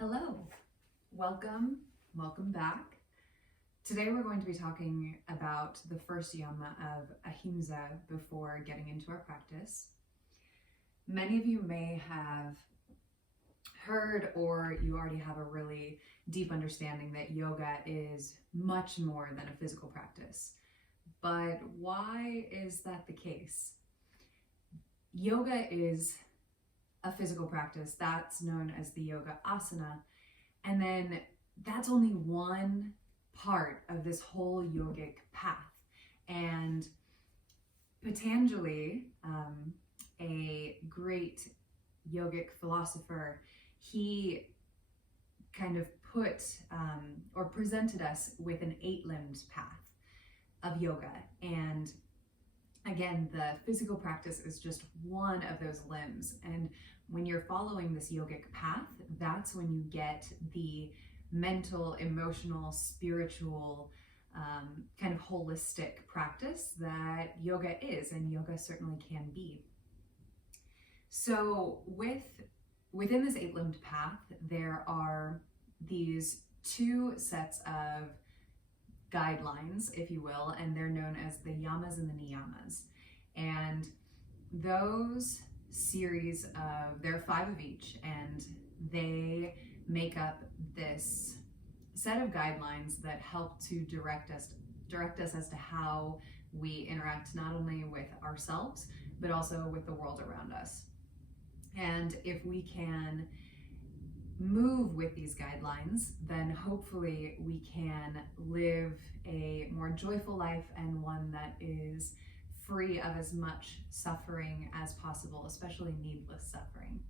Hello, welcome back. Today we're going to be talking about the first yama of ahimsa before getting into our practice. Many of you may have heard, or you already have a really deep understanding that yoga is much more than a physical practice. But why is that the case? Yoga is a physical practice that's known as the yoga asana, and then that's only one part of this whole yogic path. And Patanjali, a great yogic philosopher, he kind of put or presented us with an 8-limbed path of yoga. And again, the physical practice is just one of those limbs. And when you're following this yogic path, that's when you get the mental, emotional, spiritual, kind of holistic practice that yoga is, and yoga certainly can be. So within this 8-limbed path, there are these two sets of guidelines, if you will, and they're known as the yamas and the niyamas. And those series of, there are 5 of each, and they make up this set of guidelines that help to direct us as to how we interact not only with ourselves, but also with the world around us. And if we can move with these guidelines, then hopefully we can live a more joyful life, and one that is free of as much suffering as possible, especially needless suffering.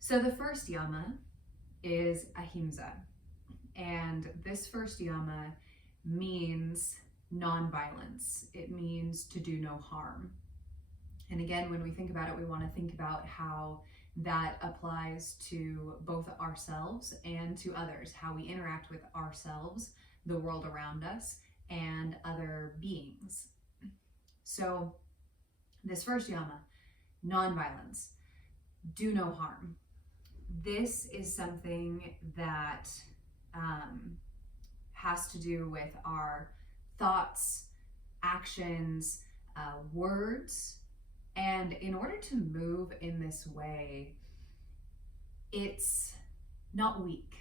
So the first yama is ahimsa, and this first yama means non-violence. It means to do no harm. And again, when we think about it, we want to think about how that applies to both ourselves and to others, how we interact with ourselves, the world around us, and other beings. So this first yama, non-violence, do no harm. This is something that has to do with our thoughts, actions, words. And in order to move in this way, it's not weak.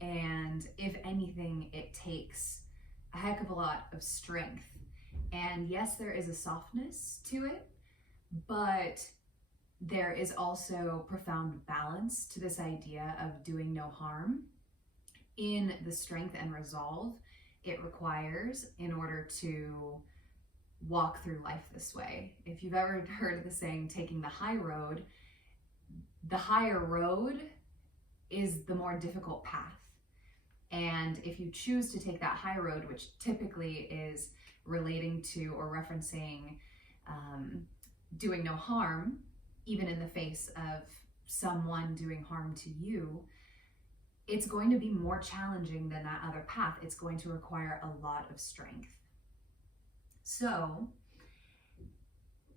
And if anything, it takes a heck of a lot of strength. And yes, there is a softness to it, but there is also profound balance to this idea of doing no harm in the strength and resolve it requires in order to walk through life this way. If you've ever heard of the saying, taking the high road, the higher road is the more difficult path. And if you choose to take that high road, which typically is relating to or referencing doing no harm, even in the face of someone doing harm to you, it's going to be more challenging than that other path. It's going to require a lot of strength. So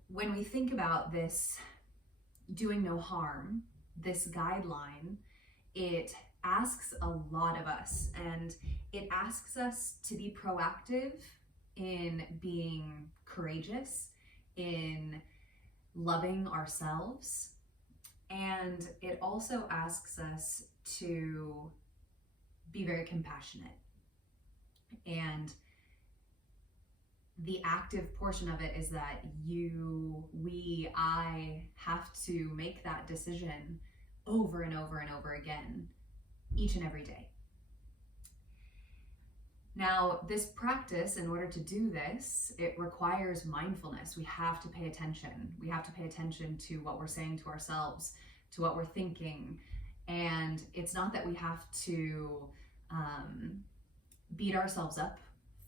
when we think about this doing no harm, this guideline, it asks a lot of us, and it asks us to be proactive in being courageous, in loving ourselves, and it also asks us to be very compassionate. And the active portion of it is that I have to make that decision over and over and over again, each and every day. Now, this practice, in order to do this, it requires mindfulness. We have to pay attention. We have to pay attention to what we're saying to ourselves, to what we're thinking. And it's not that we have to beat ourselves up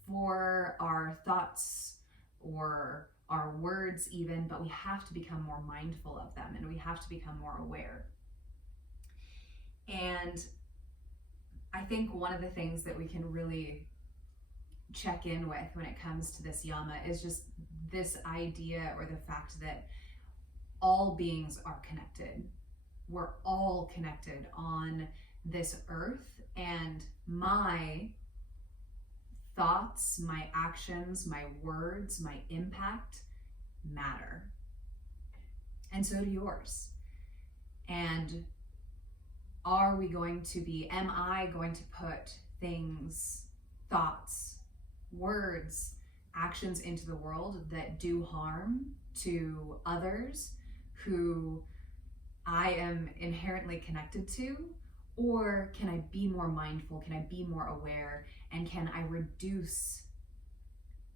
for our thoughts or our words even, but we have to become more mindful of them, and we have to become more aware. And I think one of the things that we can really check in with when it comes to this yama is just this idea, or the fact that all beings are connected. we're all connected on this earth, and my thoughts, my actions, my words, my impact matter. And so do yours. And am I going to put things, thoughts, words, actions into the world that do harm to others who I am inherently connected to? Or can I be more mindful? Can I be more aware? And can I reduce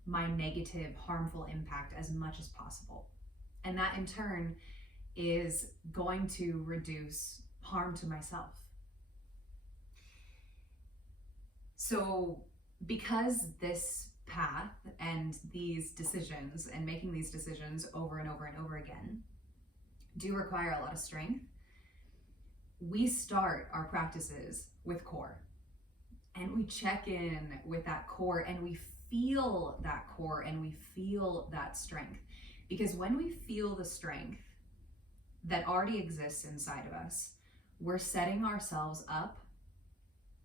my negative, harmful impact as much as possible? And that in turn is going to reduce harm to myself. So because this path and these decisions and making these decisions over and over and over again do require a lot of strength, we start our practices with core, and we check in with that core, and we feel that core, and we feel that strength. Because when we feel the strength that already exists inside of us, we're setting ourselves up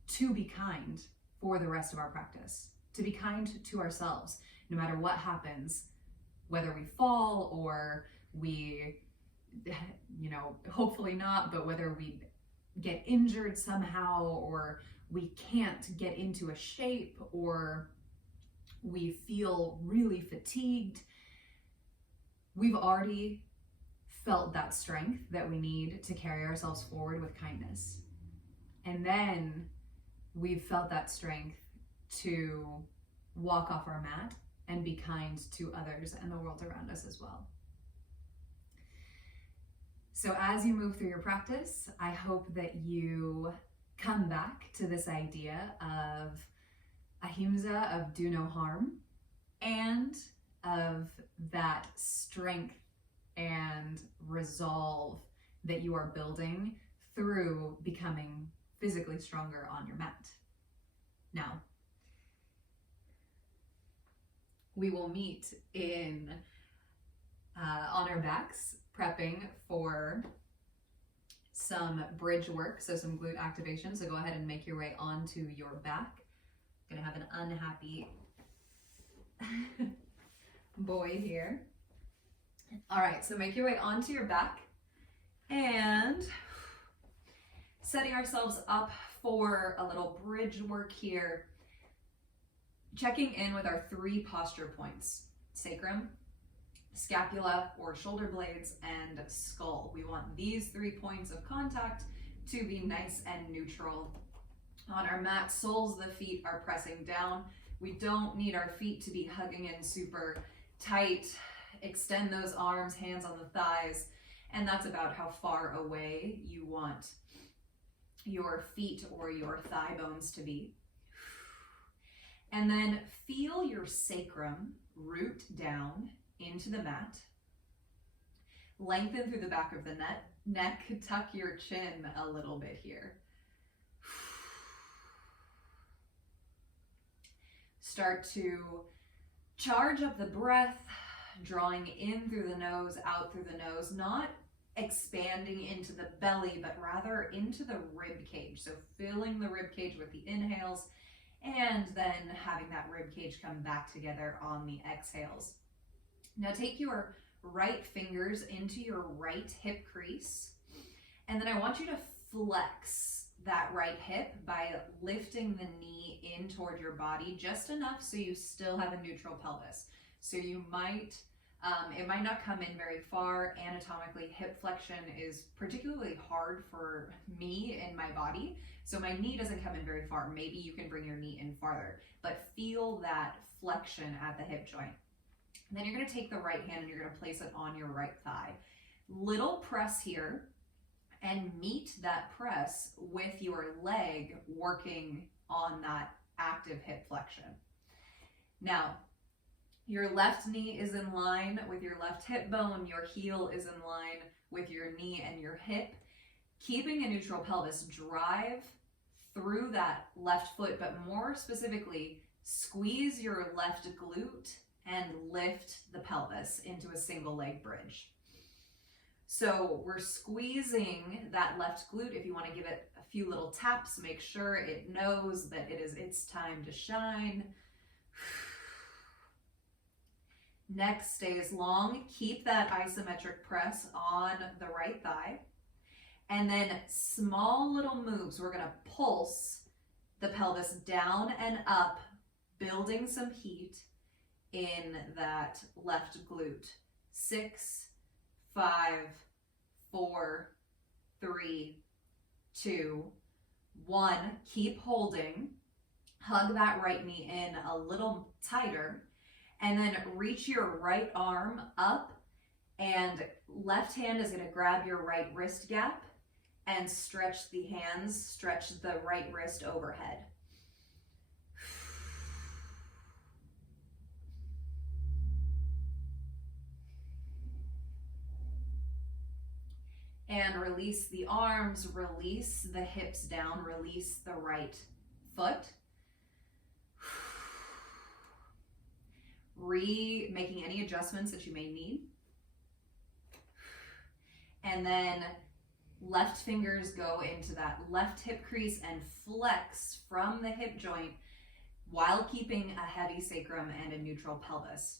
to be kind for the rest of our practice, to be kind to ourselves, no matter what happens, whether we fall or we, hopefully not, but whether we get injured somehow, or we can't get into a shape, or we feel really fatigued. We've already felt that strength that we need to carry ourselves forward with kindness. And then we've felt that strength to walk off our mat and be kind to others and the world around us as well. So as you move through your practice, I hope that you come back to this idea of ahimsa, of do no harm, and of that strength and resolve that you are building through becoming physically stronger on your mat. Now, we will meet on our backs, prepping for some bridge work, so some glute activation. So go ahead and make your way onto your back. I'm gonna have an unhappy boy here. All right, so make your way onto your back and setting ourselves up for a little bridge work here. Checking in with our 3 posture points: sacrum, scapula or shoulder blades, and skull. We want these 3 points of contact to be nice and neutral. On our mat, soles of the feet are pressing down. We don't need our feet to be hugging in super tight. Extend those arms, hands on the thighs, and that's about how far away you want your feet or your thigh bones to be. And then feel your sacrum root down into the mat. Lengthen through the back of the neck, tuck your chin a little bit here. Start to charge up the breath, drawing in through the nose, out through the nose, not expanding into the belly, but rather into the rib cage. So filling the rib cage with the inhales, and then having that rib cage come back together on the exhales. Now take your right fingers into your right hip crease, and then I want you to flex that right hip by lifting the knee in toward your body just enough so you still have a neutral pelvis. So you might, it might not come in very far. Anatomically, hip flexion is particularly hard for me in my body. So my knee doesn't come in very far. Maybe you can bring your knee in farther, but feel that flexion at the hip joint. And then you're gonna take the right hand and you're gonna place it on your right thigh. Little press here, and meet that press with your leg working on that active hip flexion. Now, your left knee is in line with your left hip bone, your heel is in line with your knee and your hip. Keeping a neutral pelvis, drive through that left foot, but more specifically, squeeze your left glute and lift the pelvis into a single leg bridge. So we're squeezing that left glute. If you want to give it a few little taps, make sure it knows that it is its time to shine. Neck stays long. Keep that isometric press on the right thigh. And then small little moves. We're going to pulse the pelvis down and up, building some heat in that left glute. 6, 5, 4, 3, 2, 1. Keep holding. Hug that right knee in a little tighter. And then reach your right arm up, and left hand is going to grab your right wrist gap and stretch the hands, stretch the right wrist overhead. And release the arms, release the hips down, release the right foot. Making any adjustments that you may need. And then left fingers go into that left hip crease and flex from the hip joint while keeping a heavy sacrum and a neutral pelvis.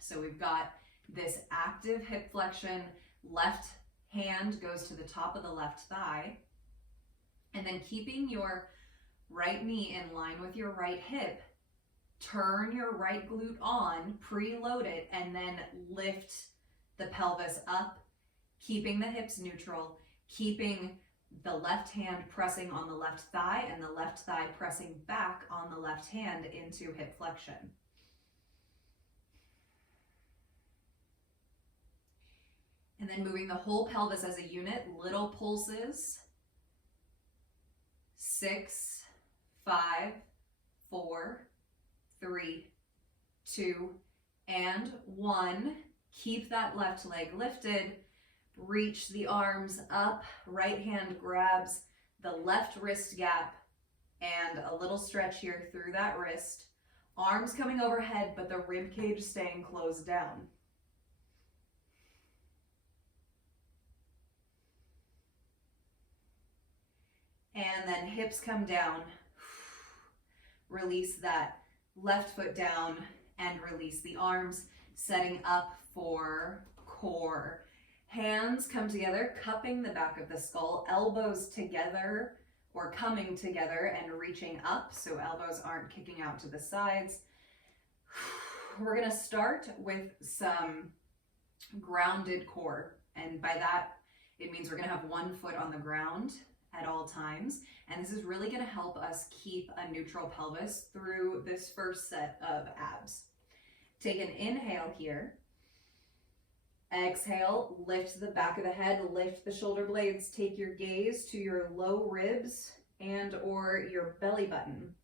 So we've got this active hip flexion, left hand goes to the top of the left thigh, and then keeping your right knee in line with your right hip, turn your right glute on, preload it, and then lift the pelvis up, keeping the hips neutral, keeping the left hand pressing on the left thigh and the left thigh pressing back on the left hand into hip flexion. And then moving the whole pelvis as a unit, little pulses. 6, 5, 4, 3, 2, and 1. Keep that left leg lifted. Reach the arms up. Right hand grabs the left wrist gap, and a little stretch here through that wrist. Arms coming overhead, but the rib cage staying closed down. And then hips come down. Release that left foot down and release the arms, setting up for core. Hands come together, cupping the back of the skull, elbows together or coming together and reaching up so elbows aren't kicking out to the sides. We're going to start with some grounded core, and by that it means we're going to have one foot on the ground at all times, and this is really going to help us keep a neutral pelvis through this first set of abs. Take an inhale here. Exhale, lift the back of the head, lift the shoulder blades, take your gaze to your low ribs and or your belly button.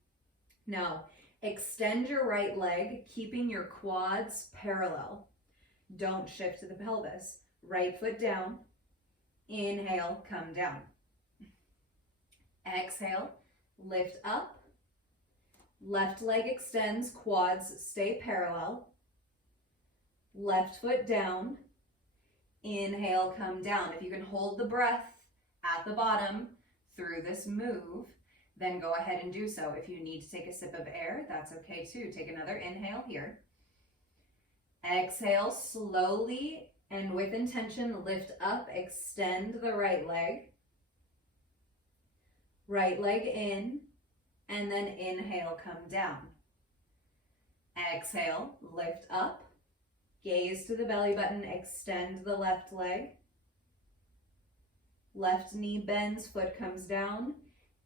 Now, extend your right leg, keeping your quads parallel. Don't shift the pelvis. Right foot down. Inhale, come down. Exhale, lift up. Left leg extends, quads stay parallel. Left foot down. Inhale, come down. If you can hold the breath at the bottom through this move, then go ahead and do so. If you need to take a sip of air, that's okay too. Take another inhale here. Exhale, slowly and with intention, lift up, extend the right leg. Right leg in, and then inhale, come down. Exhale, lift up. Gaze to the belly button, extend the left leg. Left knee bends, foot comes down.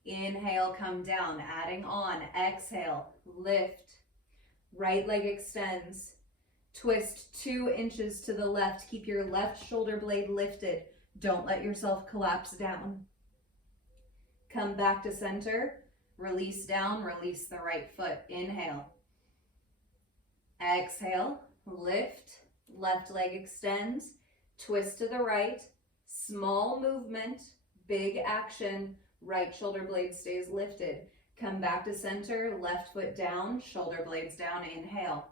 Inhale, come down, adding on. Exhale, lift. Right leg extends. Twist 2 inches to the left. Keep your left shoulder blade lifted. Don't let yourself collapse down. Come back to center. Release down, release the right foot. Inhale. Exhale. Lift, left leg extends, twist to the right, small movement, big action, right shoulder blade stays lifted. Come back to center, left foot down, shoulder blades down, inhale.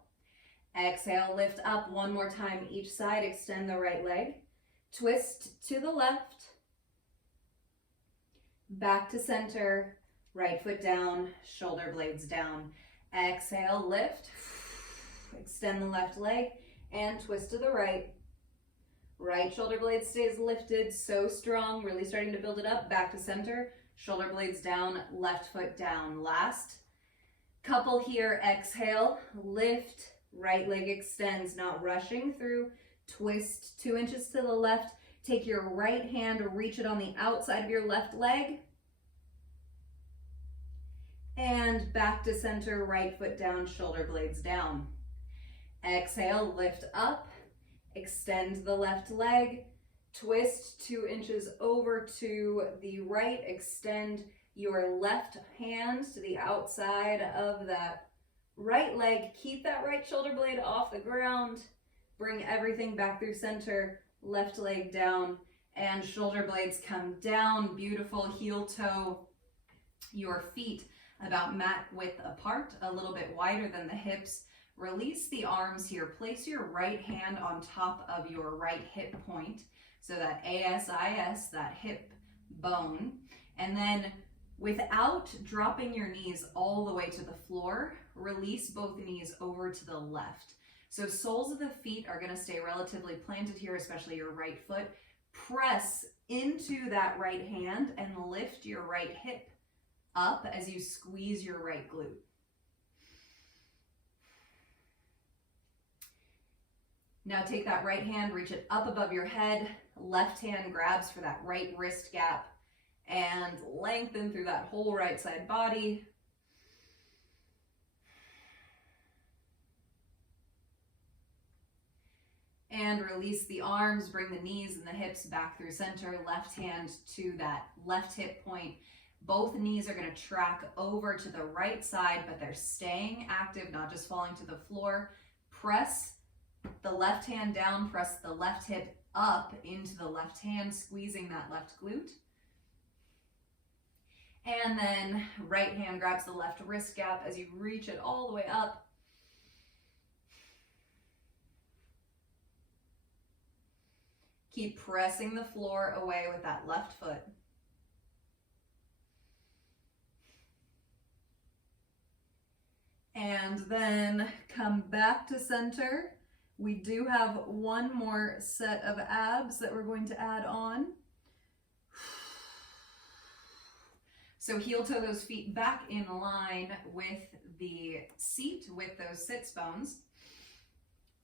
Exhale, lift up one more time each side, extend the right leg. Twist to the left. Back to center, right foot down, shoulder blades down. Exhale, lift. Extend the left leg and twist to the right. Right shoulder blade stays lifted, so strong, really starting to build it up. Back to center, shoulder blades down, left foot down. Last couple here, exhale, lift, right leg extends, not rushing through. Twist 2 inches to the left. Take your right hand, reach it on the outside of your left leg. And back to center, right foot down, shoulder blades down. Exhale, lift up, extend the left leg, twist 2 inches over to the right, extend your left hand to the outside of that right leg. Keep that right shoulder blade off the ground. Bring everything back through center, left leg down, and shoulder blades come down. Beautiful heel toe, your feet about mat width apart, a little bit wider than the hips. Release the arms here. Place your right hand on top of your right hip point, so that ASIS, that hip bone. And then without dropping your knees all the way to the floor, release both knees over to the left. So soles of the feet are going to stay relatively planted here, especially your right foot. Press into that right hand and lift your right hip up as you squeeze your right glute. Now take that right hand, reach it up above your head. Left hand grabs for that right wrist gap and lengthen through that whole right side body. And release the arms, bring the knees and the hips back through center. Left hand to that left hip point. Both knees are going to track over to the right side, but they're staying active, not just falling to the floor. Press the left hand down, press the left hip up into the left hand, squeezing that left glute. And then right hand grabs the left wrist gap as you reach it all the way up. Keep pressing the floor away with that left foot. And then come back to center. We do have one more set of abs that we're going to add on. So heel toe those feet back in line with the seat, with those sits bones.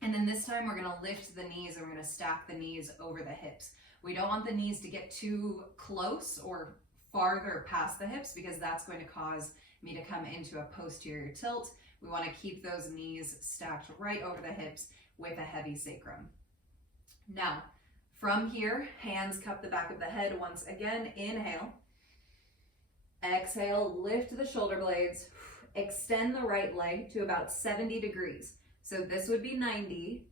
And then this time we're going to lift the knees and we're going to stack the knees over the hips. We don't want the knees to get too close or farther past the hips, because that's going to cause me to come into a posterior tilt. We want to keep those knees stacked right over the hips with a heavy sacrum. Now, from here, hands cup the back of the head once again. Inhale. Exhale, lift the shoulder blades. Extend the right leg to about 70 degrees. So this would be 90.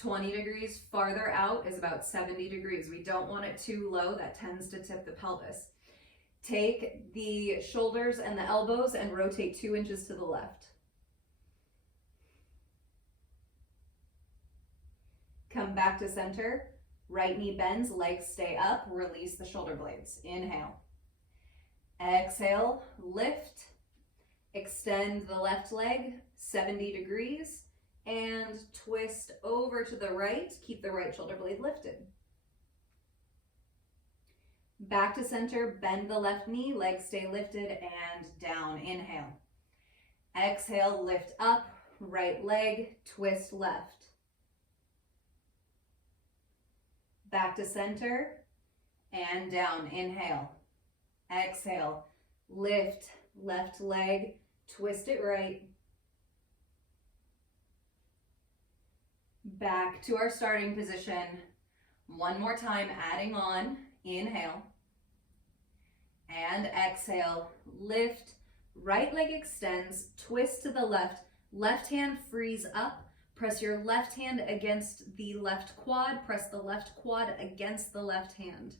20 degrees farther out is about 70 degrees. We don't want it too low. That tends to tip the pelvis. Take the shoulders and the elbows and rotate 2 inches to the left. Come back to center. Right knee bends, legs stay up. Release the shoulder blades. Inhale. Exhale, lift. Extend the left leg 70 degrees and twist over to the right. Keep the right shoulder blade lifted. Back to center, bend the left knee, legs stay lifted and down. Inhale. Exhale, lift up, right leg, twist left. Back to center and down. Inhale. Exhale, lift, left leg, twist it right. Back to our starting position. One more time, adding on. Inhale. And exhale, lift, right leg extends, twist to the left hand frees up. Press your left hand against the left quad. Press the left quad against the left hand.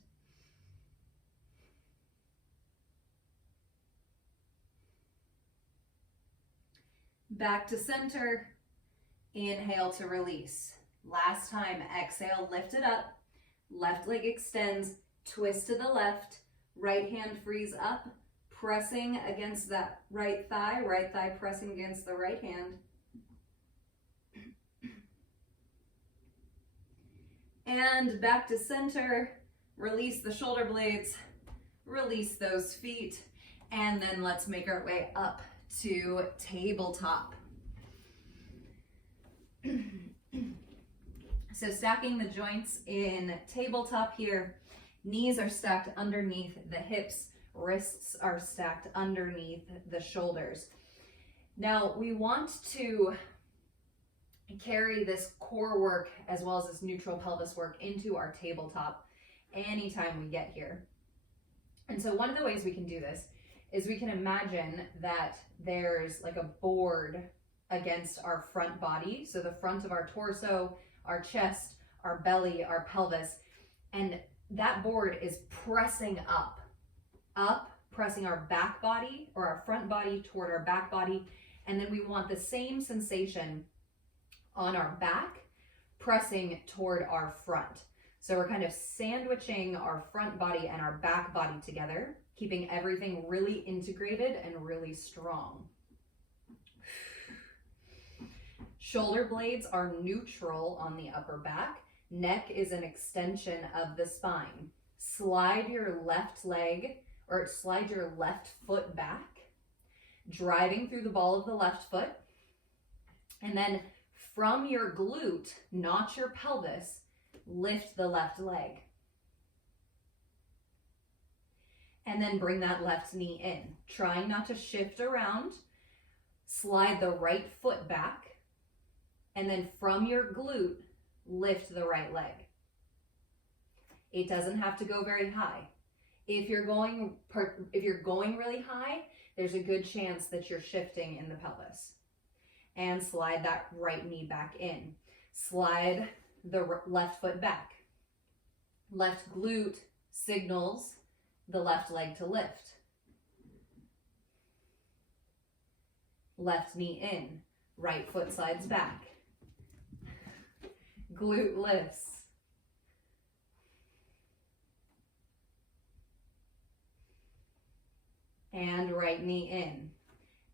Back to center. Inhale to release. Last time, exhale, lift it up. Left leg extends, twist to the left. Right hand frees up, pressing against that right thigh pressing against the right hand. And back to center. Release the shoulder blades, release those feet, and then let's make our way up to tabletop. So stacking the joints in tabletop here, knees are stacked underneath the hips, wrists are stacked underneath the shoulders. Now we want to carry this core work as well as this neutral pelvis work into our tabletop anytime we get here. And so one of the ways we can do this is we can imagine that there's like a board against our front body. So the front of our torso, our chest, our belly, our pelvis, and that board is pressing up, pressing our back body or our front body toward our back body. And then we want the same sensation on our back, pressing toward our front. So we're kind of sandwiching our front body and our back body together, keeping everything really integrated and really strong. Shoulder blades are neutral on the upper back. Neck is an extension of the spine. Slide your left leg or slide your left foot back, driving through the ball of the left foot. And then from your glute, not your pelvis, lift the left leg. And then bring that left knee in. Trying not to shift around. Slide the right foot back. And then from your glute, lift the right leg. It doesn't have to go very high. If you're going really high, there's a good chance that you're shifting in the pelvis. And slide that right knee back in. Slide the left foot back. Left glute signals the left leg to lift. Left knee in. Right foot slides back. Glute lifts. And right knee in.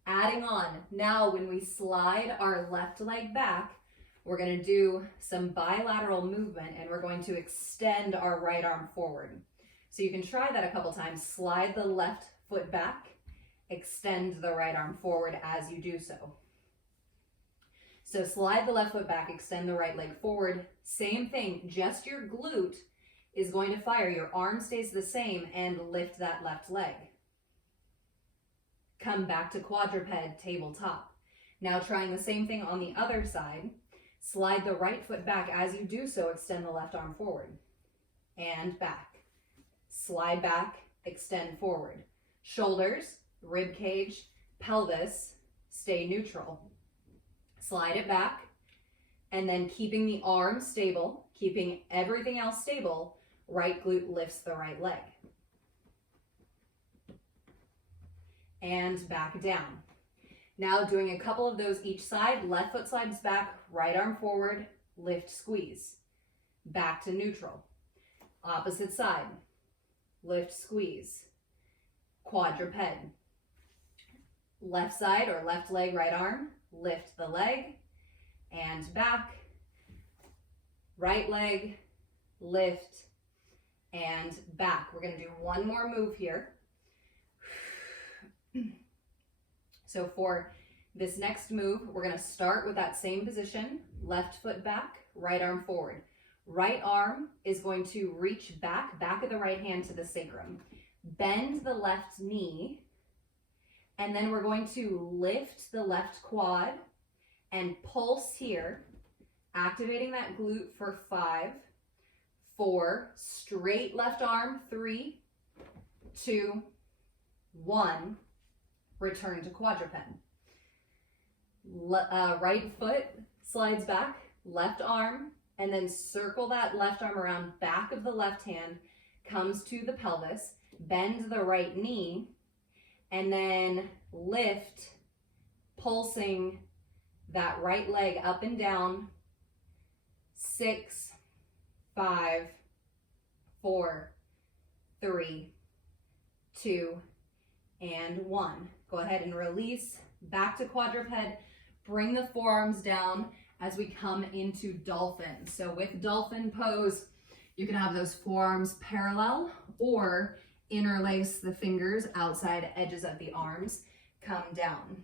Adding on, now when we slide our left leg back, we're going to do some bilateral movement and we're going to extend our right arm forward. So you can try that a couple times. Slide the left foot back, extend the right arm forward as you do so. So slide the left foot back, extend the right leg forward. Same thing, just your glute is going to fire. Your arm stays the same and lift that left leg. Come back to quadruped tabletop. Now trying the same thing on the other side. Slide the right foot back. As you do so, extend the left arm forward and back. Slide back, extend forward. Shoulders, rib cage, pelvis, stay neutral. Slide it back, and then keeping the arm stable, keeping everything else stable, right glute lifts the right leg. And back down. Now doing a couple of those each side. Left foot slides back, right arm forward, lift, squeeze. Back to neutral. Opposite side. Lift, squeeze. Quadruped. Left side or left leg, right arm, lift the leg and back. Right leg, lift and back. We're going to do one more move here. So for this next move, we're going to start with that same position, left foot back, right arm forward. Right arm is going to reach back of the right hand to the sacrum. Bend the left knee, and then we're going to lift the left quad and pulse here, activating that glute for 5, 4, straight left arm, 3, 2, 1, return to quadruped. Right foot slides back, left arm, and then circle that left arm around back of the left hand, comes to the pelvis, bend the right knee, and then lift, pulsing that right leg up and down. 6, 5, 4, 3, 2, and 1. Go ahead and release back to quadruped. Bring the forearms down as we come into dolphin. So with dolphin pose, you can have those forearms parallel or interlace the fingers outside edges of the arms. Come down.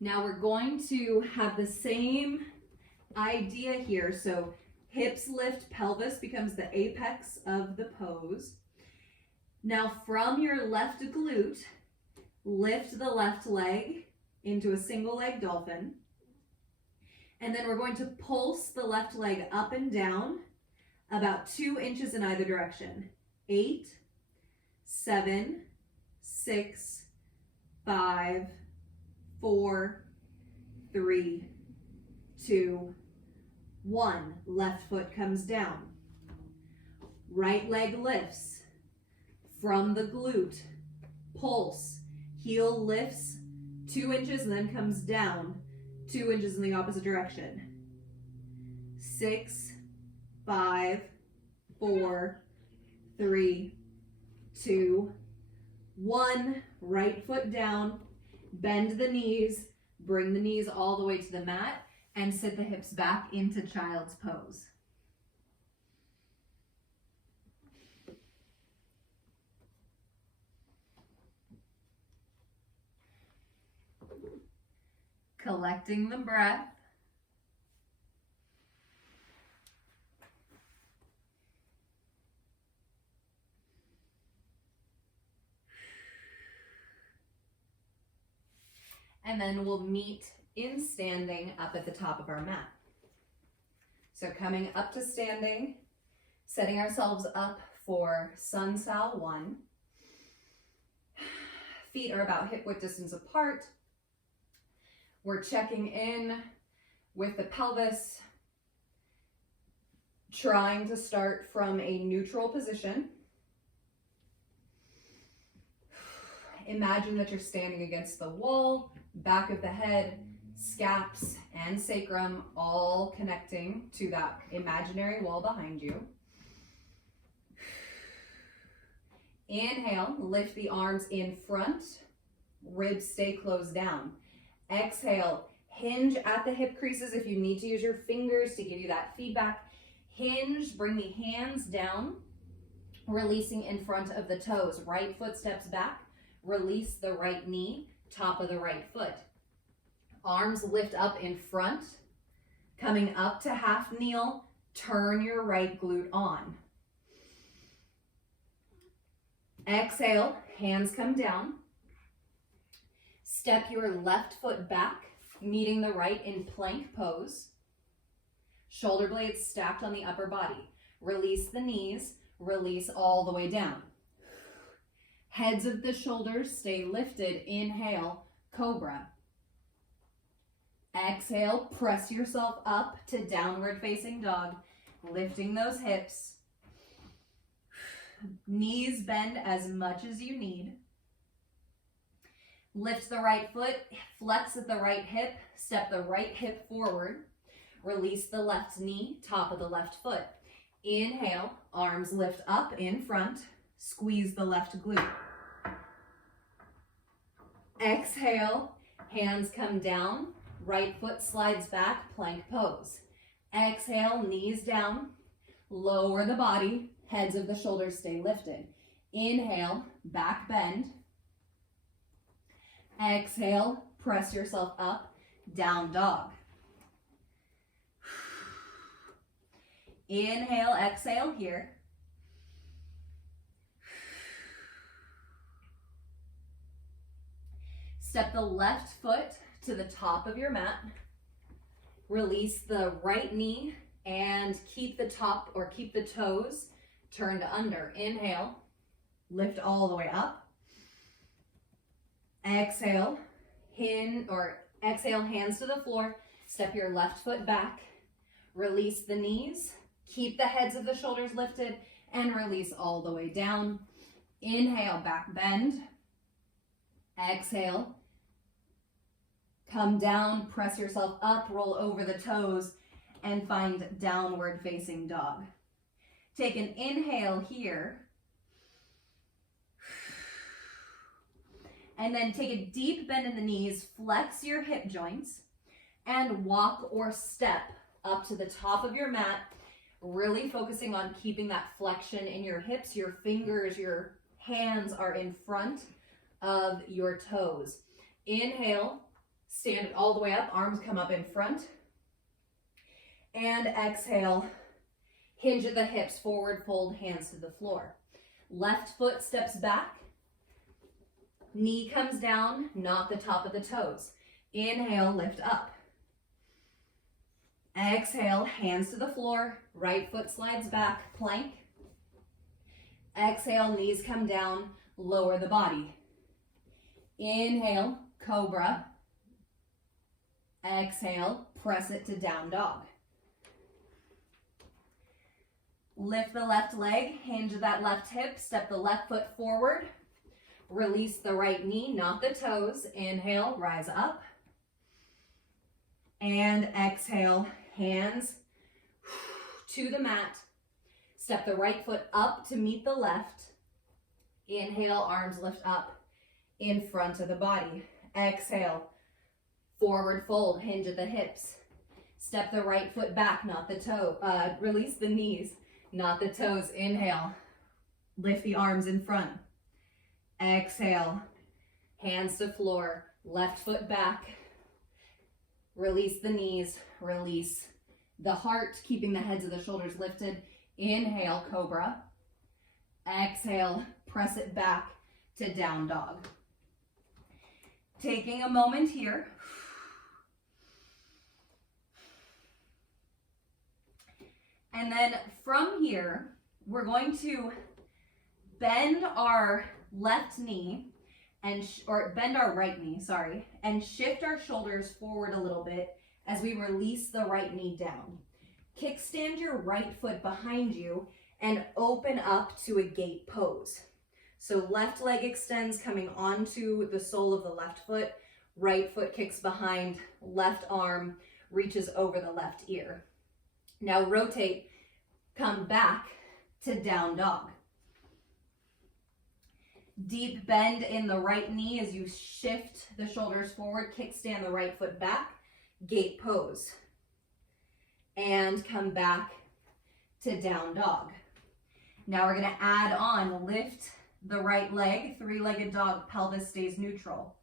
Now we're going to have the same idea here. So hips lift, pelvis becomes the apex of the pose. Now from your left glute, lift the left leg into a single leg dolphin. And then we're going to pulse the left leg up and down about 2 inches in either direction. 8, 7, 6, 5, 4, 3, 2, 1. Left foot comes down. Right leg lifts from the glute. Pulse. Heel lifts 2 inches and then comes down 2 inches in the opposite direction. 6, 5, 4, 3, 2, 1. Right foot down. Bend the knees. Bring the knees all the way to the mat and sit the hips back into child's pose. Collecting the breath. And then we'll meet in standing up at the top of our mat. So coming up to standing, setting ourselves up for Sun Sal 1. Feet are about hip width distance apart. We're checking in with the pelvis, trying to start from a neutral position. Imagine that you're standing against the wall, back of the head, scaps and sacrum all connecting to that imaginary wall behind you. Inhale, lift the arms in front, ribs stay closed down. Exhale, hinge at the hip creases if you need to use your fingers to give you that feedback. Hinge, bring the hands down, releasing in front of the toes. Right foot steps back, release the right knee, top of the right foot. Arms lift up in front, coming up to half kneel, turn your right glute on. Exhale, hands come down. Step your left foot back, meeting the right in plank pose. Shoulder blades stacked on the upper body. Release the knees, release all the way down. Heads of the shoulders stay lifted. Inhale, cobra. Exhale, press yourself up to downward facing dog, lifting those hips. Knees bend as much as you need. Lift the right foot, flex at the right hip, step the right hip forward. Release the left knee, top of the left foot. Inhale, arms lift up in front, squeeze the left glute. Exhale, hands come down, right foot slides back, plank pose. Exhale, knees down, lower the body, heads of the shoulders stay lifted. Inhale, back bend. Exhale, press yourself up, down dog. Inhale, exhale here. Step the left foot to the top of your mat. Release the right knee and keep the top or keep the toes turned under. Inhale, lift all the way up. Exhale, exhale, hands to the floor. Step your left foot back. Release the knees. Keep the heads of the shoulders lifted and release all the way down. Inhale, back bend. Exhale, Come down, press yourself up, roll over the toes, and find downward facing dog. Take an inhale here. And then take a deep bend in the knees, flex your hip joints, and walk or step up to the top of your mat, really focusing on keeping that flexion in your hips. Your fingers, your hands are in front of your toes. Inhale, stand it all the way up, arms come up in front. And exhale, hinge at the hips, forward fold, hands to the floor. Left foot steps back. Knee comes down, not the top of the toes. Inhale, lift up. Exhale, hands to the floor, right foot slides back, plank. Exhale, knees come down, lower the body. Inhale, cobra. Exhale, press it to down dog. Lift the left leg, hinge that left hip, step the left foot forward. Release the right knee, not the toes. Inhale, rise up. And exhale, hands to the mat. Step the right foot up to meet the left. Inhale, arms lift up in front of the body. Exhale, forward fold, hinge at the hips. Step the right foot back, not the toe. Release the knees, not the toes. Inhale, lift the arms in front. Exhale, hands to floor, left foot back. Release the knees, release the heart, keeping the heads of the shoulders lifted. Inhale, cobra. Exhale, press it back to down dog. Taking a moment here. And then from here, we're going to bend our left knee or bend our right knee, and shift our shoulders forward a little bit as we release the right knee down. Kickstand your right foot behind you and open up to a gate pose. So left leg extends coming onto the sole of the left foot, right foot kicks behind, left arm reaches over the left ear. Now rotate, come back to down dog. Deep bend in the right knee as you shift the shoulders forward, kickstand the right foot back, gate pose. And come back to down dog. Now we're gonna add on, lift the right leg, three-legged dog, pelvis stays neutral.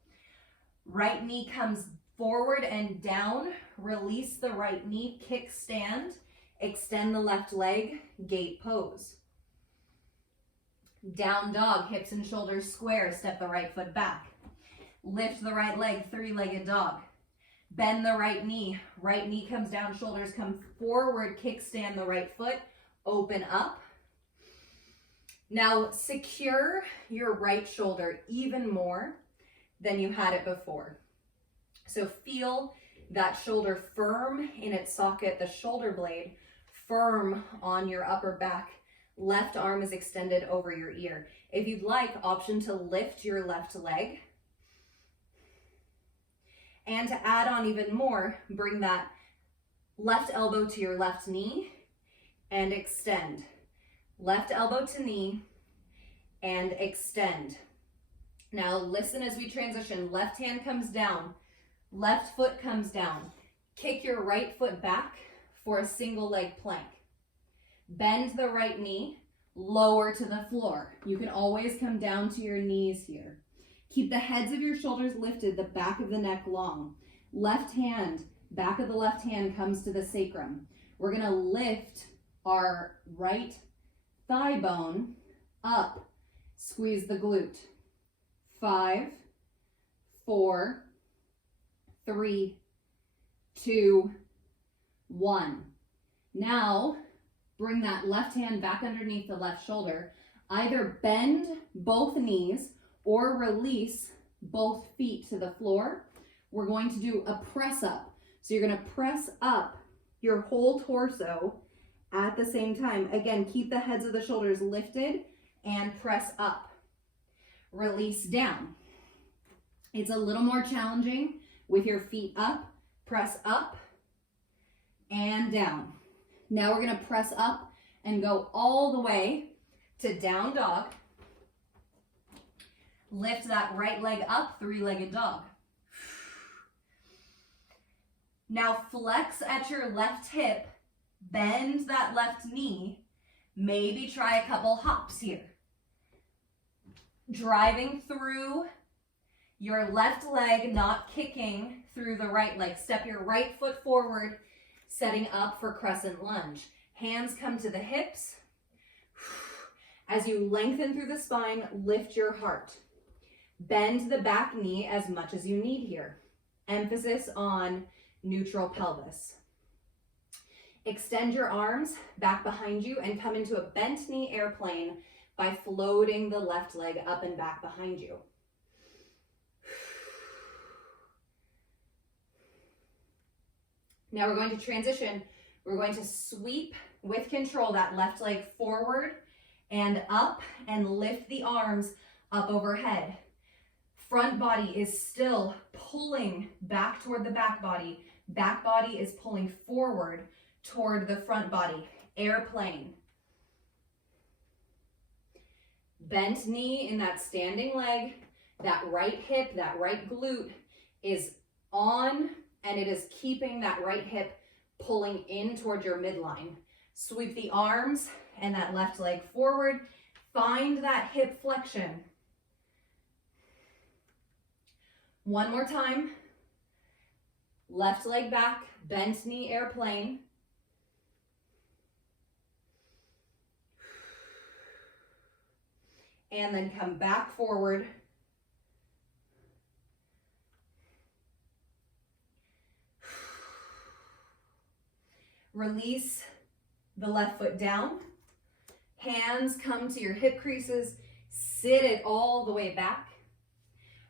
Right knee comes forward and down, release the right knee, kickstand, extend the left leg, gate pose. Down dog, hips and shoulders square, step the right foot back. Lift the right leg, three-legged dog. Bend the right knee comes down, shoulders come forward, kickstand the right foot, open up. Now secure your right shoulder even more than you had it before. So feel that shoulder firm in its socket, the shoulder blade firm on your upper back. Left arm is extended over your ear. If you'd like, option to lift your left leg. And to add on even more, bring that left elbow to your left knee and extend. Left elbow to knee and extend. Now listen as we transition. Left hand comes down, left foot comes down. Kick your right foot back for a single leg plank. Bend the right knee, lower to the floor. You can always come down to your knees here. Keep the heads of your shoulders lifted, the back of the neck long. Left hand, back of the left hand comes to the sacrum. We're gonna lift our right thigh bone up, squeeze the glute. 5, 4, 3, 2, 1. Now, bring that left hand back underneath the left shoulder. Either bend both knees or release both feet to the floor. We're going to do a press up. So you're gonna press up your whole torso at the same time. Again, keep the heads of the shoulders lifted and press up. Release down. It's a little more challenging with your feet up, press up and down. Now we're gonna press up and go all the way to down dog. Lift that right leg up, three-legged dog. Now flex at your left hip, bend that left knee, maybe try a couple hops here. Driving through your left leg, not kicking through the right leg. Step your right foot forward, setting up for crescent lunge. Hands come to the hips. As you lengthen through the spine, lift your heart. Bend the back knee as much as you need here. Emphasis on neutral pelvis. Extend your arms back behind you and come into a bent knee airplane by floating the left leg up and back behind you. Now we're going to transition. We're going to sweep with control that left leg forward and up and lift the arms up overhead. Front body is still pulling back toward the back body. Back body is pulling forward toward the front body. Airplane. Bent knee in that standing leg. That right hip, that right glute is on, and it is keeping that right hip pulling in toward your midline. Sweep the arms and that left leg forward. Find that hip flexion. One more time. Left leg back, bent knee airplane. And then come back forward. Release the left foot down. Hands come to your hip creases. Sit it all the way back.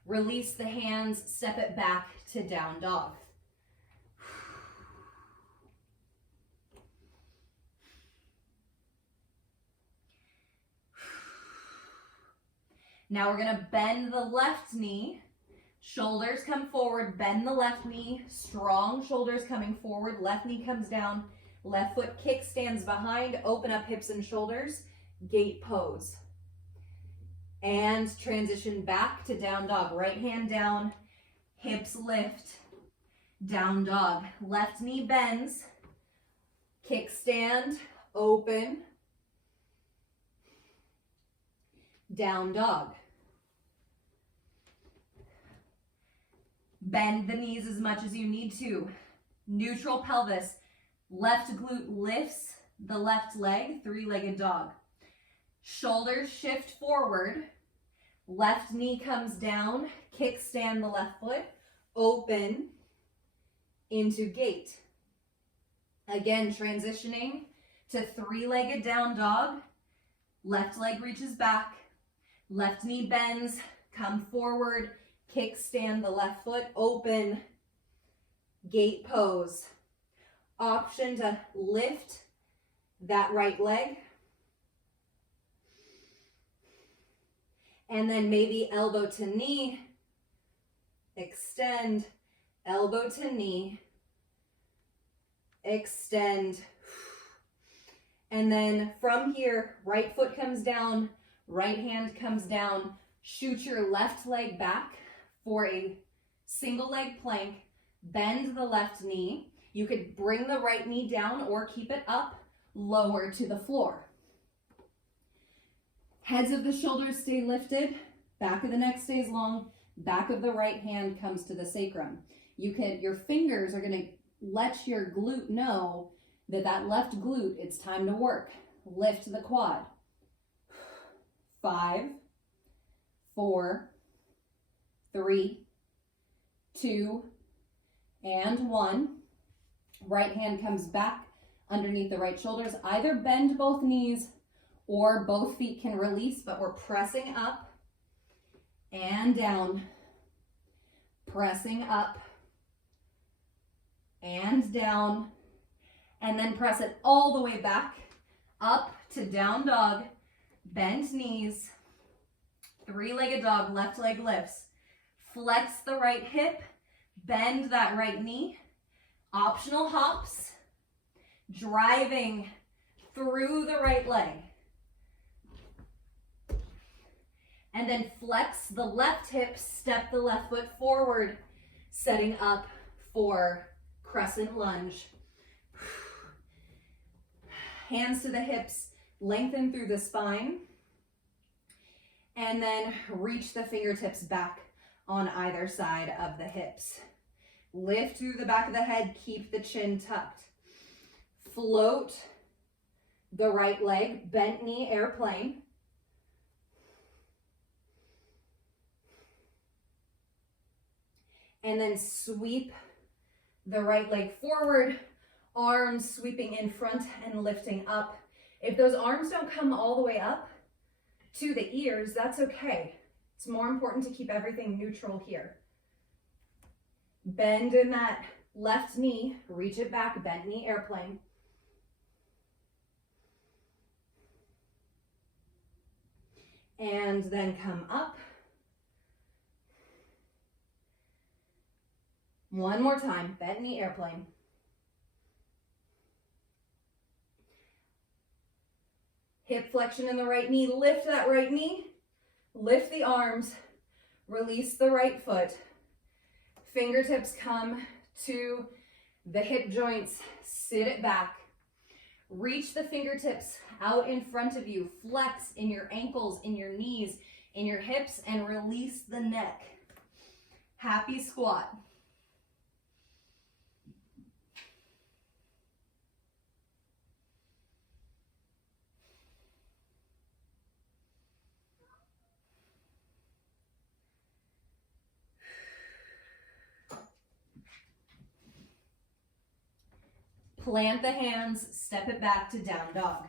Release the hands, step it back to down dog. Now we're gonna bend the left knee. Shoulders come forward, bend the left knee. Strong shoulders coming forward, left knee comes down. Left foot kick stands behind, open up hips and shoulders. Gate pose. And transition back to down dog. Right hand down, hips lift, down dog. Left knee bends, kickstand, open, down dog. Bend the knees as much as you need to. Neutral pelvis, left glute lifts the left leg, three-legged dog. Shoulders shift forward, left knee comes down, kickstand the left foot, open into gate. Again, transitioning to three-legged down dog. Left leg reaches back, left knee bends, come forward, kickstand the left foot, open, gate pose. Option to lift that right leg. And then maybe elbow to knee, extend, elbow to knee, extend. And then from here, right foot comes down, right hand comes down, shoot your left leg back for a single leg plank, bend the left knee. You could bring the right knee down or keep it up, lower to the floor. Heads of the shoulders stay lifted, back of the neck stays long, back of the right hand comes to the sacrum. Your fingers are gonna let your glute know that left glute, it's time to work. Lift the quad. 5, 4, 3, 2, and 1. Right hand comes back underneath the right shoulders. Either bend both knees or both feet can release, but we're pressing up and down, pressing up and down, and then press it all the way back up to down dog, bent knees, three-legged dog, left leg lifts. Flex the right hip, Bend that right knee. Optional hops, driving through the right leg. And then flex the left hip, step the left foot forward, setting up for crescent lunge. Hands to the hips, lengthen through the spine. And then reach the fingertips back on either side of the hips. Lift through the back of the head, keep the chin tucked. Float the right leg, bent knee, airplane. And then sweep the right leg forward, arms sweeping in front and lifting up. If those arms don't come all the way up to the ears, that's okay. It's more important to keep everything neutral here. Bend in that left knee, reach it back, bent knee, airplane. And then come up. One more time, bent knee, airplane. Hip flexion in the right knee, lift that right knee, lift the arms, release the right foot. Fingertips come to the hip joints, sit it back. Reach the fingertips out in front of you, flex in your ankles, in your knees, in your hips, and release the neck. Happy squat. Plant the hands, step it back to down dog.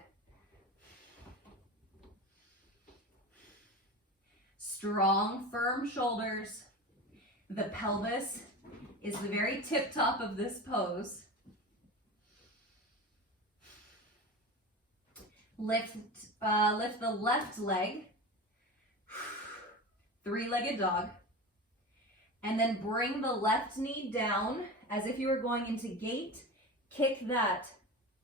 Strong, firm shoulders. The pelvis is the very tip top of this pose. Lift the left leg, three-legged dog. And then bring the left knee down as if you were going into gate. Kick that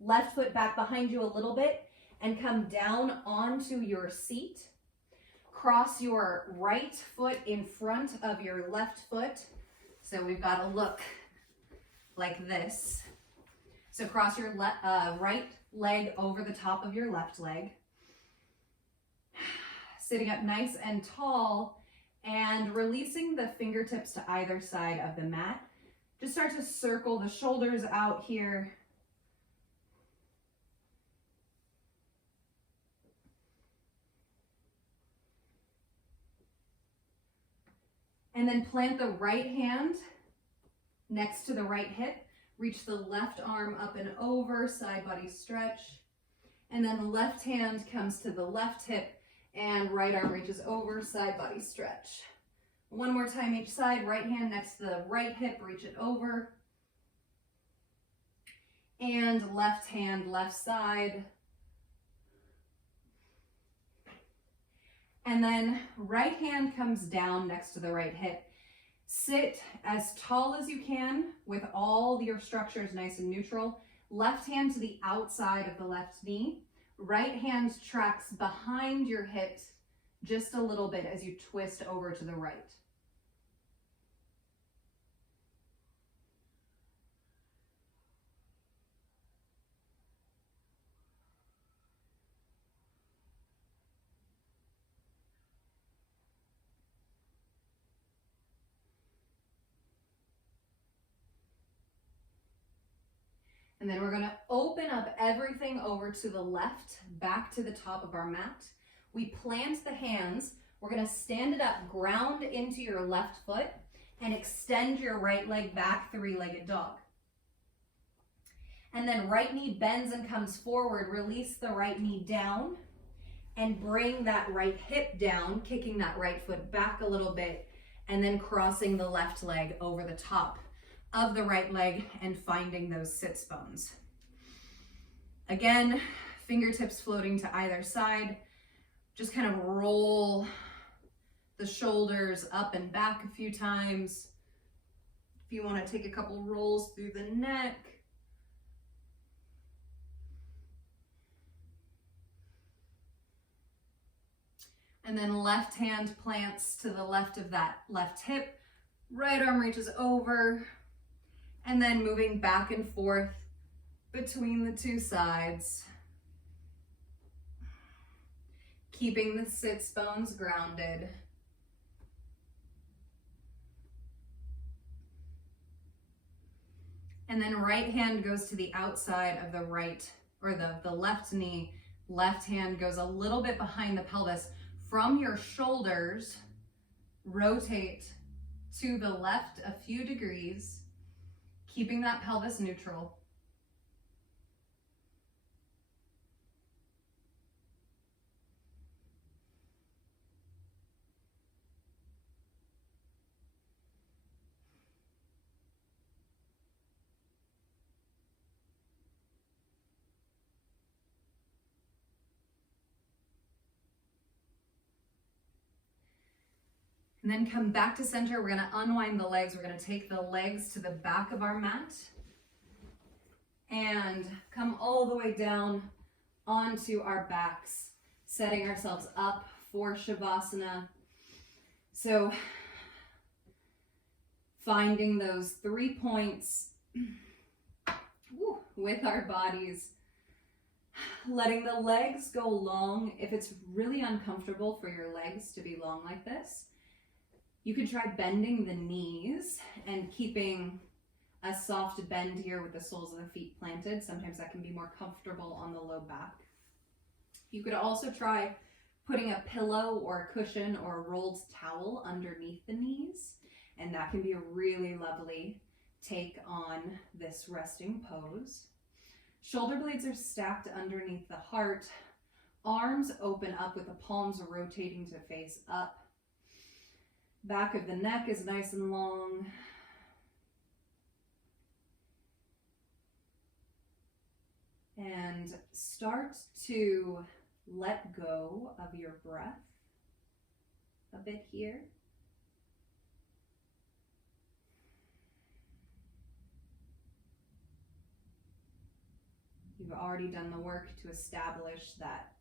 left foot back behind you a little bit and come down onto your seat. Cross your right foot in front of your left foot. So we've got to look like this. So cross your right leg over the top of your left leg. Sitting up nice and tall and releasing the fingertips to either side of the mat. Just start to circle the shoulders out here. And then plant the right hand next to the right hip. Reach the left arm up and over, side body stretch. And then the left hand comes to the left hip and right arm reaches over, side body stretch. One more time each side, right hand next to the right hip, reach it over. And left hand, left side. And then right hand comes down next to the right hip. Sit as tall as you can with all your structures nice and neutral. Left hand to the outside of the left knee. Right hand tracks behind your hips just a little bit as you twist over to the right. And then we're going to open up everything over to the left, back to the top of our mat. We plant the hands. We're going to stand it up, ground into your left foot, and extend your right leg back, three-legged dog. And then right knee bends and comes forward. Release the right knee down and bring that right hip down, kicking that right foot back a little bit, and then crossing the left leg over the top of the right leg and finding those sits bones. Again, fingertips floating to either side. Just kind of roll the shoulders up and back a few times. If you want to take a couple rolls through the neck. And then left hand plants to the left of that left hip. Right arm reaches over. And then moving back and forth between the two sides. Keeping the sits bones grounded. And then right hand goes to the outside of the right, or the left knee. Left hand goes a little bit behind the pelvis. From your shoulders, rotate to the left a few degrees, keeping that pelvis neutral. And then come back to center. We're gonna unwind the legs. We're gonna take the legs to the back of our mat and come all the way down onto our backs, setting ourselves up for Shavasana. So finding those 3 points with our bodies, letting the legs go long. If it's really uncomfortable for your legs to be long like this, you could try bending the knees and keeping a soft bend here with the soles of the feet planted. Sometimes that can be more comfortable on the low back. You could also try putting a pillow or a cushion or a rolled towel underneath the knees, and that can be a really lovely take on this resting pose. Shoulder blades are stacked underneath the heart. Arms open up with the palms rotating to face up. Back of the neck is nice and long. And start to let go of your breath a bit here. You've already done the work to establish that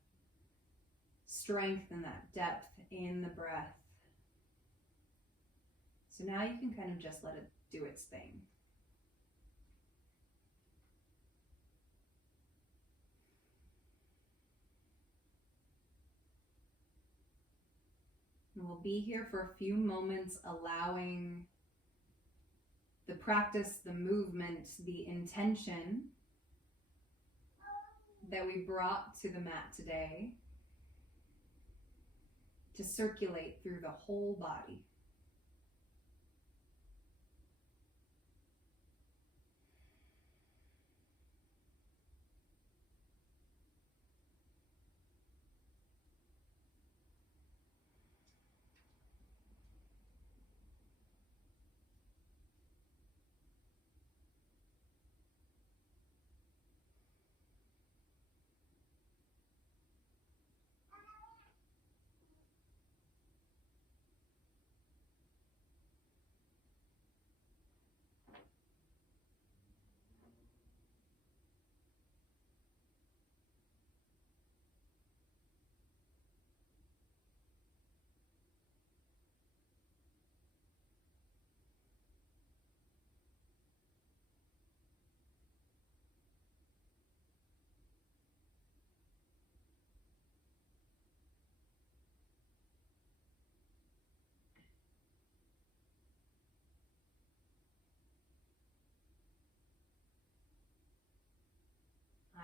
strength and that depth in the breath. So now you can kind of just let it do its thing. And we'll be here for a few moments, allowing the practice, the movement, the intention that we brought to the mat today to circulate through the whole body.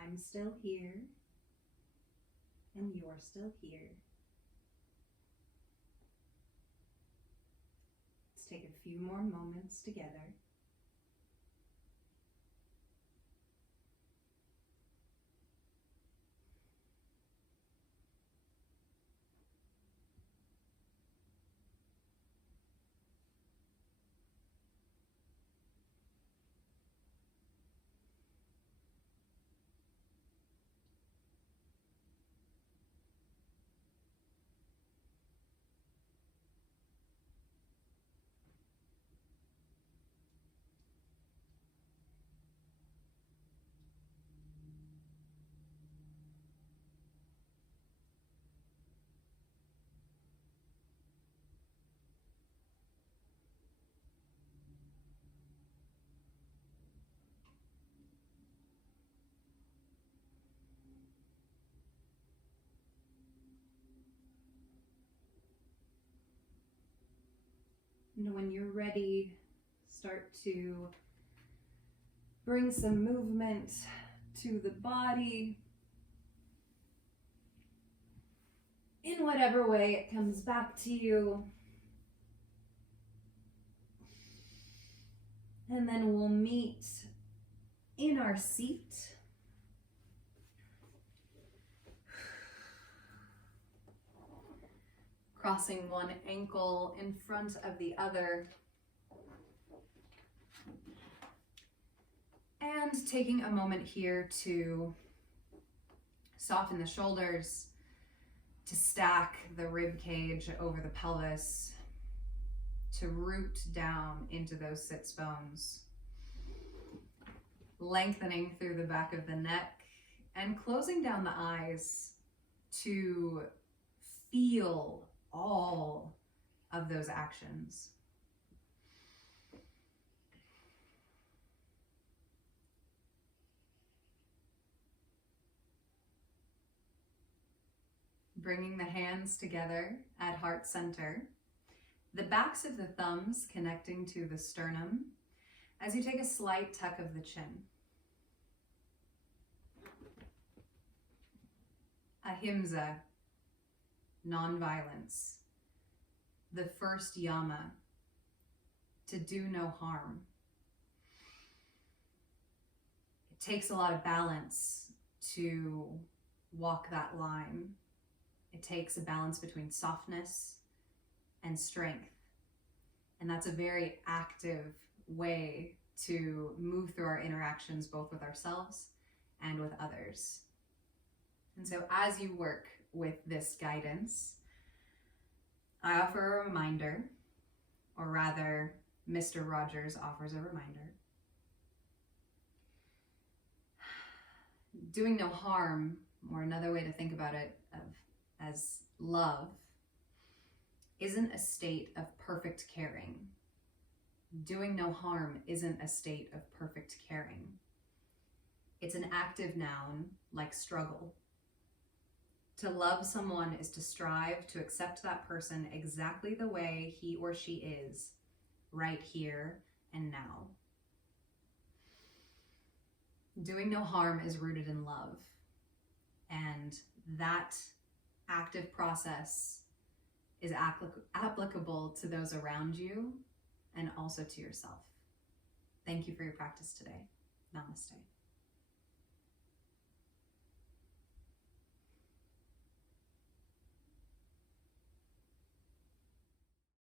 I'm still here, and you're still here. Let's take a few more moments together. And when you're ready, start to bring some movement to the body in whatever way it comes back to you. And then we'll meet in our seat. Crossing one ankle in front of the other. And taking a moment here to soften the shoulders, to stack the rib cage over the pelvis, to root down into those sits bones, lengthening through the back of the neck and closing down the eyes to feel all of those actions. Bringing the hands together at heart center, the backs of the thumbs connecting to the sternum as you take a slight tuck of the chin. Ahimsa, non-violence. The first yama, to do no harm. It takes a lot of balance to walk that line. It takes a balance between softness and strength. And that's a very active way to move through our interactions, both with ourselves and with others. And so as you work with this guidance, I offer a reminder, or rather, Mr. Rogers offers a reminder. Doing no harm, or another way to think about it as love, isn't a state of perfect caring. Doing no harm isn't a state of perfect caring. It's an active noun, like struggle. To love someone is to strive to accept that person exactly the way he or she is, right here and now. Doing no harm is rooted in love, and that active process is applicable to those around you and also to yourself. Thank you for your practice today. Namaste.